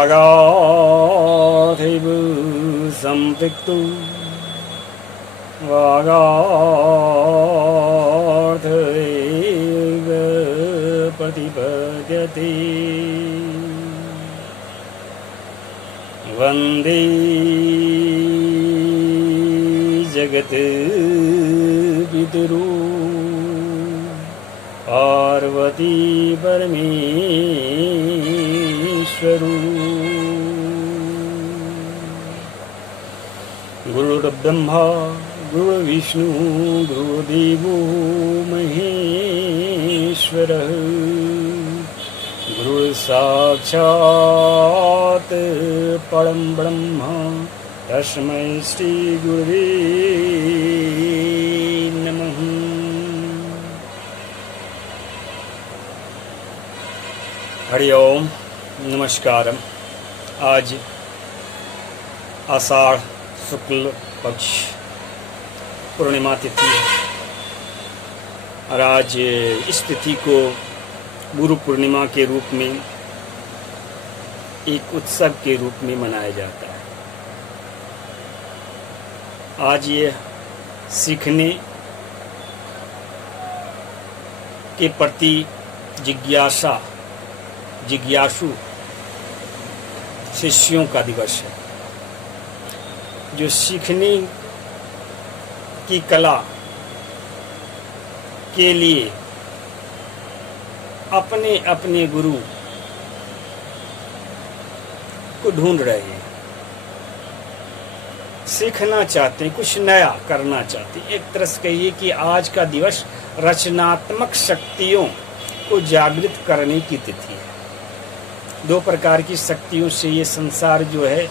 वागाथैव सम्पृक्तो वागार्थैव प्रतिपद्यते वन्दे जगत् पितरो पार्वती परमेश्वरो गुरुर्ब्रह्मा गुरुर्विष्णु गुरुर्देवो महेश्वरः गुरुर्साक्षात् परं ब्रह्म तस्मै श्री गुरुवे नमः। हरि ओम, नमस्कारम। आज आषाढ़ शुक्ल पक्ष पूर्णिमा तिथि है और आज इस तिथि को गुरु पूर्णिमा के रूप में एक उत्सव के रूप में मनाया जाता है। आज ये सीखने के प्रति जिज्ञासु शिष्यों का दिवस है, जो सीखने की कला के लिए अपने अपने गुरु को ढूंढ रहे हैं, सीखना चाहते हैं, कुछ नया करना चाहते हैं। एक तरह से कहिए कि आज का दिवस रचनात्मक शक्तियों को जागृत करने की तिथि है। दो प्रकार की शक्तियों से ये संसार जो है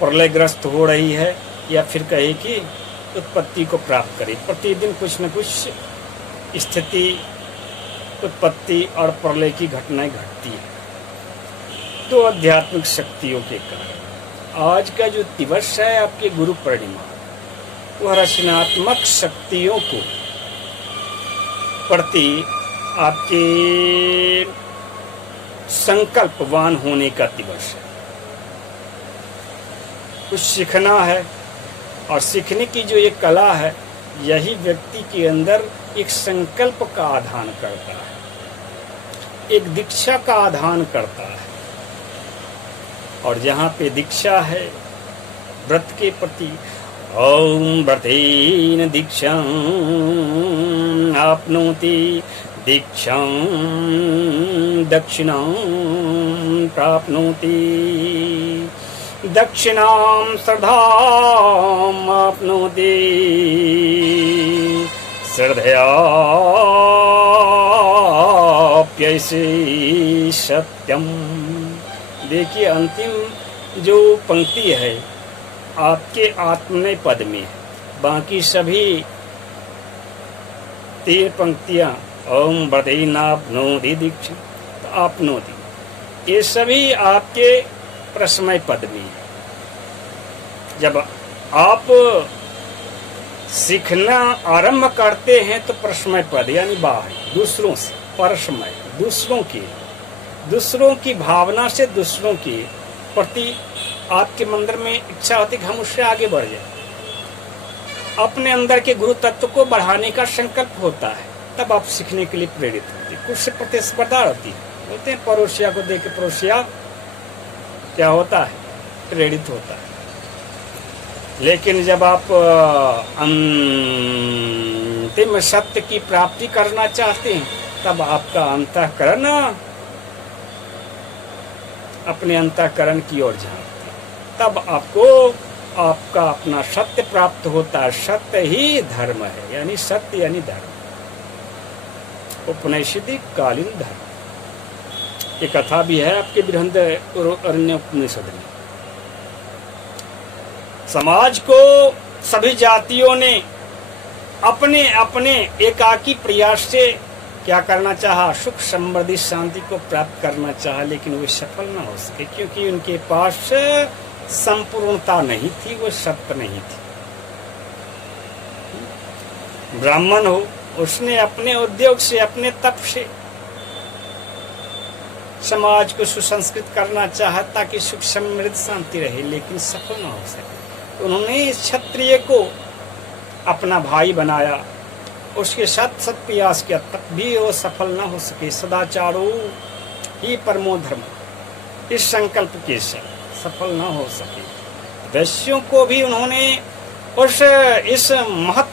प्रलयग्रस्त हो रही है, या फिर कहे कि उत्पत्ति को प्राप्त करे। प्रतिदिन कुछ न कुछ स्थिति, उत्पत्ति और प्रलय की घटनाएं घटती है। तो आध्यात्मिक शक्तियों के कारण आज का जो दिवस है आपके गुरु पूर्णिमा, वह रचनात्मक शक्तियों को प्रति आपके संकल्पवान होने का दिवस है। कुछ सीखना है, और सीखने की जो एक कला है, यही व्यक्ति के अंदर एक संकल्प का आधान करता है, एक दीक्षा का आधान करता है। और जहाँ पे दीक्षा है व्रत के प्रति, ओम व्रतेन दीक्षां आपनोति दीक्षां दक्षिणां प्राप्नोति दक्षिणां श्रद्धाम् आपनोति श्रद्धयाप्यैसे सत्यम। देखिए, अंतिम जो पंक्ति है आपके आत्मनेय पद में है। बाकी सभी तीन पंक्तियां ओम व्रतेनाप्नोति दीक्षा तो आपनोति, ये सभी आपके प्रश्मय पद में है। जब आप सीखना आरंभ करते हैं तो प्रश्मय पद यानी बाहर दूसरों से, परस्मय दूसरों की भावना से, दूसरों के प्रति आपके मंदिर में इच्छा होती कि हम उससे आगे बढ़ जाए। अपने अंदर के गुरु तत्व को बढ़ाने का संकल्प होता है, तब आप सीखने के लिए प्रेरित होते हैं। कुछ से प्रतिस्पर्धा होती है, बोलते हैं पड़ोसिया को देख के पड़ोसिया क्या होता है, प्रेरित होता है। लेकिन जब आप अंतिम सत्य की प्राप्ति करना चाहते हैं, तब आपका अंतःकरण अपने अंतःकरण की ओर झांकता है, तब आपको आपका अपना सत्य प्राप्त होता है। सत्य ही धर्म है, यानी सत्य यानी धर्म, उपनिषदिक कालीन धर्म। ये कथा भी है आपके बृहदारण्यक उपनिषद में। समाज को सभी जातियों ने अपने अपने एकाकी प्रयास से क्या करना चाहा? सुख समृद्धि शांति को प्राप्त करना चाहा, लेकिन वे सफल ना हो सके, क्योंकि उनके पास संपूर्णता नहीं थी, वो सत्य नहीं थी। ब्राह्मण हो, उसने अपने उद्योग से, अपने तप से समाज को सुसंस्कृत करना चाहा ताकि सुख समृद्ध शांति रहे, लेकिन सफल ना हो सके। उन्होंने इस क्षत्रिय को अपना भाई बनाया, उसके साथ सत प्रयास किया, तब भी वो सफल ना हो सके। सदाचारो ही परमो धर्म, इस संकल्प के साथ सफल ना हो सके। वैश्यों को भी उन्होंने इस महत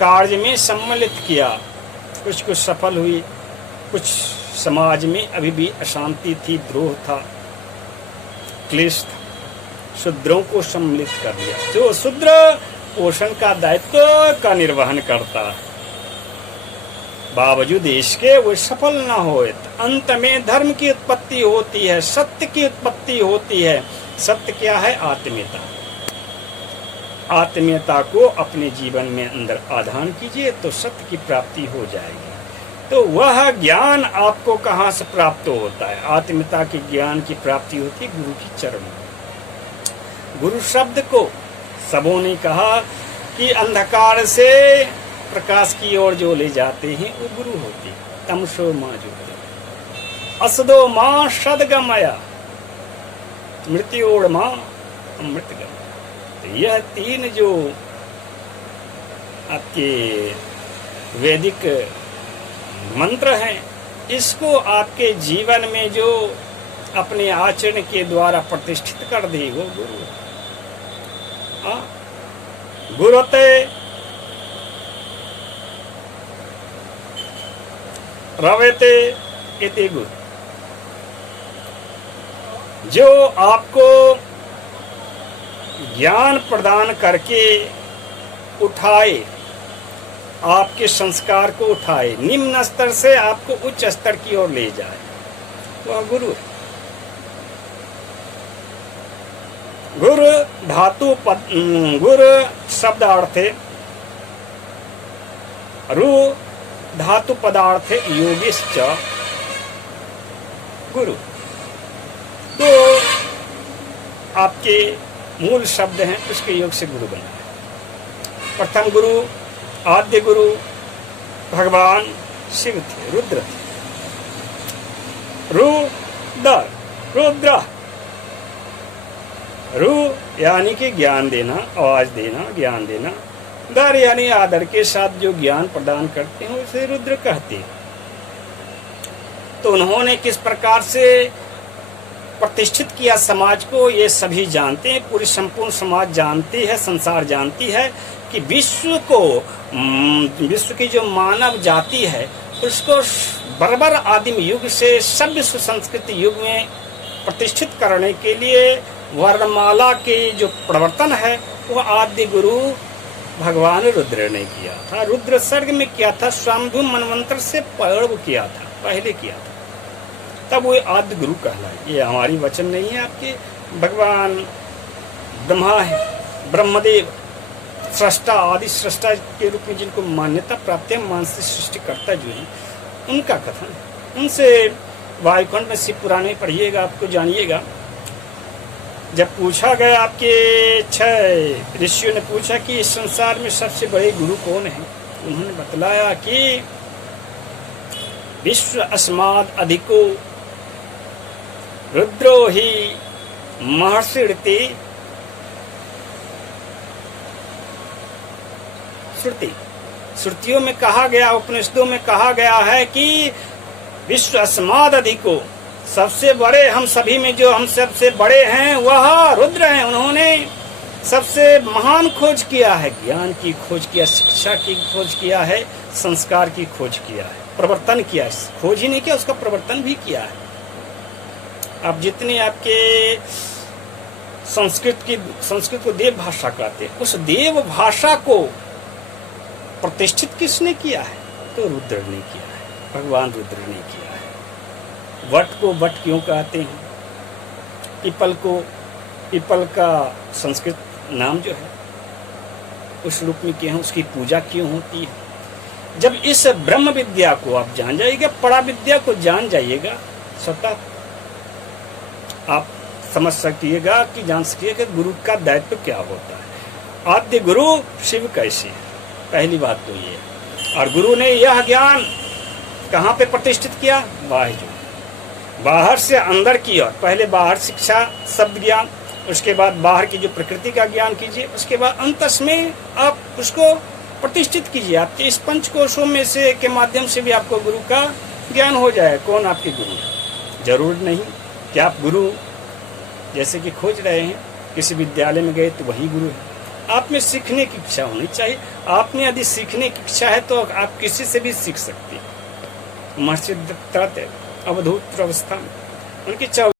कार्य में सम्मिलित किया। कुछ सफल हुई, कुछ समाज में अभी भी अशांति थी, द्रोह था, क्लेश था। शूद्रों को सम्मिलित कर दिया। जो शूद्र पोषण का दायित्व का निर्वहन करता है, बावजूद इसके वो सफल ना हो, अंत में धर्म की उत्पत्ति होती है, सत्य की उत्पत्ति होती है। सत्य क्या है? आत्मीयता। आत्मीयता को अपने जीवन में अंदर आधान कीजिए तो सत्य की प्राप्ति हो जाएगी। तो वह ज्ञान आपको कहाँ से प्राप्त होता है? आत्मीयता के ज्ञान की प्राप्ति होती है गुरु की चरण में। गुरु शब्द को सबों ने कहा कि अंधकार से प्रकाश की ओर जो ले जाते हैं वो गुरु होते हैं। तमसो माँ ज्योति, असदो माँ सदगमया, मृत्योड़ माँ अमृतगम। तो यह तीन जो आपके वैदिक मंत्र हैं, इसको आपके जीवन में जो अपने आचरण के द्वारा प्रतिष्ठित कर दे वो गुरु है। गुरुते रवेते इति गुरु, जो आपको ज्ञान प्रदान करके उठाए, आपके संस्कार को उठाए, निम्न स्तर से आपको उच्च स्तर की ओर ले जाए, वह गुरु है। गुरु धातु पद, गुरु शब्द अर्थ है, रु धातु पदार्थ है, योगिश्च गुरु। तो आपके मूल शब्द हैं, उसके योग से गुरु बना है। प्रथम गुरु, आद्य गुरु भगवान शिव थे, रुद्र थे। रुद्र, रु यानी कि ज्ञान देना, आवाज देना, ज्ञान देना। दर यानी आदर के साथ जो ज्ञान प्रदान करते हैं उसे रुद्र कहते हैं। तो उन्होंने किस प्रकार से प्रतिष्ठित किया समाज को, ये सभी जानते हैं, पूरी संपूर्ण समाज जानती है, संसार जानती है कि विश्व की जो मानव जाति है उसको बर्बर आदिम युग से सभ्य सुसंस्कृत युग में प्रतिष्ठित करने के लिए वर्णमाला के जो प्रवर्तन है वो आद्य गुरु भगवान रुद्र ने किया था। रुद्र सर्ग में किया था, स्वयंभू मनवंतर से पहले किया था, तब वो आद्य गुरु कहलाए। ये हमारी वचन नहीं है, आपके भगवान ब्रह्मा है, ब्रह्मदेव सृष्टा, आदि सृष्टा के रूप में जिनको मान्यता प्राप्त है, मानसिक सृष्टिकर्ता जो है, उनका कथन। उनसे वायुकुंड में शिव पुराण में पढ़िएगा, आपको जानिएगा। जब पूछा गया, आपके 6 ऋषियों ने पूछा कि इस संसार में सबसे बड़े गुरु कौन है, उन्होंने बतलाया कि विश्व अस्माद अधिको रुद्रो ही महर्षि श्रुतियों में कहा गया, उपनिषदों में कहा गया है कि विश्व अस्माद अधिको, सबसे बड़े हम सभी में जो हम सबसे बड़े हैं वह रुद्र हैं। उन्होंने सबसे महान खोज किया है, ज्ञान की खोज किया, शिक्षा की खोज किया है, संस्कार की खोज किया है, प्रवर्तन किया है। खोज ही नहीं किया, उसका प्रवर्तन भी किया है। अब जितने आपके संस्कृत को देव भाषा कहते हैं, उस देव भाषा को प्रतिष्ठित किसने किया है? तो रुद्र ने किया है, भगवान रुद्र ने किया है। वट को वट क्यों कहते हैं? पीपल का संस्कृत नाम जो है उस रूप में क्या है, उसकी पूजा क्यों होती है? जब इस ब्रह्म विद्या को आप जान जाइएगा, परा विद्या को जान जाइएगा, स्वतः आप समझ सकिएगा कि जान सकिएगा कि गुरु का दायित्व क्या होता है। आद्य गुरु शिव कैसे है, पहली बात तो ये है। और गुरु ने यह ज्ञान कहाँ पे प्रतिष्ठित किया? बाह्य, बाहर से अंदर की ओर। पहले बाहर शिक्षा, शब्द ज्ञान, उसके बाद बाहर की जो प्रकृति का ज्ञान कीजिए, उसके बाद अंतस में आप उसको प्रतिष्ठित कीजिए। आपके इस पंचकोशों में से के माध्यम से भी आपको गुरु का ज्ञान हो जाए। कौन आपके गुरु है? जरूर नहीं कि आप गुरु जैसे कि खोज रहे हैं, किसी विद्यालय में गए तो वही गुरु है। आप में सीखने की इच्छा होनी चाहिए। आप में यदि सीखने की इच्छा है तो आप किसी से भी सीख सकते हैं। महर्षि दत्तात्रेय अवधूत अवस्था में उनकी